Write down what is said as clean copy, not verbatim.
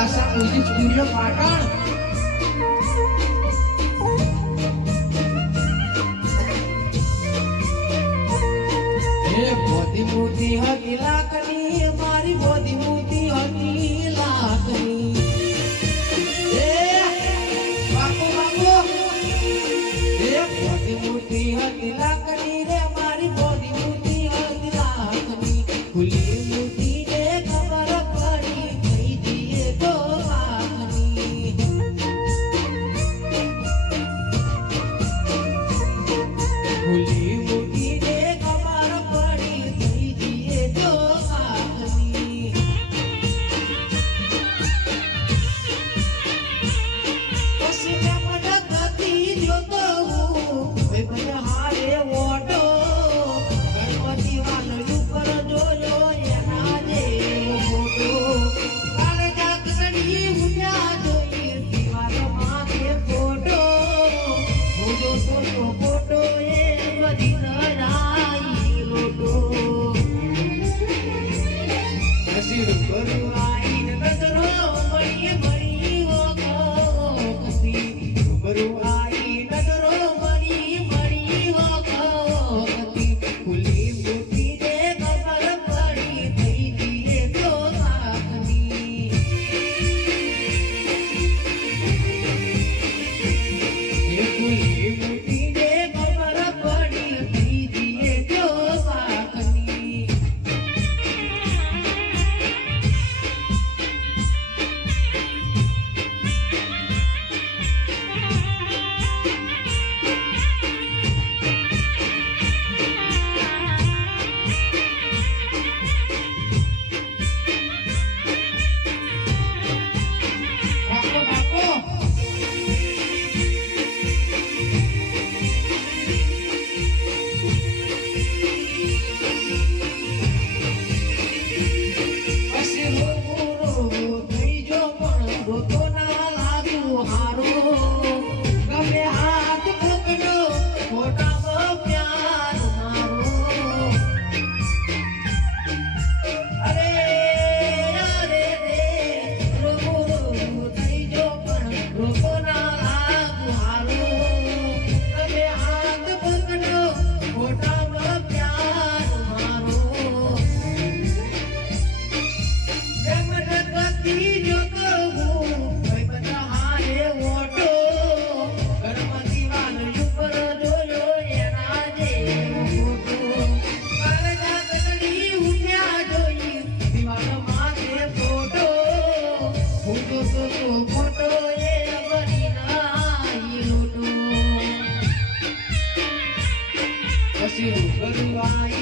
આશા પૂજી studio Patan એ બોધી મોતી હતી લાકની મારી બોધી મોતી હતી લાકની એ બાપુ બાપુ એ બોધી મોતી હતી લાકની રે મારી બોધી મોતી હતી લાકની ખુલી મોતી ને ખબર પડી થઈ દીએ તો લાકની ખુલી મોતી ને ખબર પડી થઈ દીએ તો લાકની પછી મેં મદદ નથી જોતો હું ભાઈ હારે ઓટો ગણપતિ વાળો ઉપર જોયો એના જેવો ફોટો કાલે જાગણી ઉઠ્યા જોઈ દીવાલ માથે ફોટો મોજો ફોટો ફોટો એ બધી ધરાઈ લોટો નસીબ કરું આઈ નજરો મળી મળી ઓખતી કરું આઈ નજરો મળી મળી ઓખતી ખુલી મોતી ને ખબર પડી થઈ દીએ તો લાકની એ ખુલી મોતી ને ખબર પડી થઈ દીએ તો લાકની બાપો બાપો પછી રોવો થઈ જો પણ રોતો ના લાગુ હારો ગમે હાથ પકડો ખોટામાં પ્યાર મારો અરે અરે રે રોવો થઈ જો પણ રોતો ના લાગુ હારો ગમે હાથ પકડો ખોટામાં પ્યાર મારો ગણપતિ જોતો હું ભાઈ બધા હારે ઓટો ગણપતિ વાળો ઉપર જોયો એના જેવો ફોટો કાલે જાગણી ઉઠ્યા જોઈ દીવાલ માથે ફોટો ફોટો ફોટો ફોટો એ બની નાઈ લોટો પછી કરું આઈ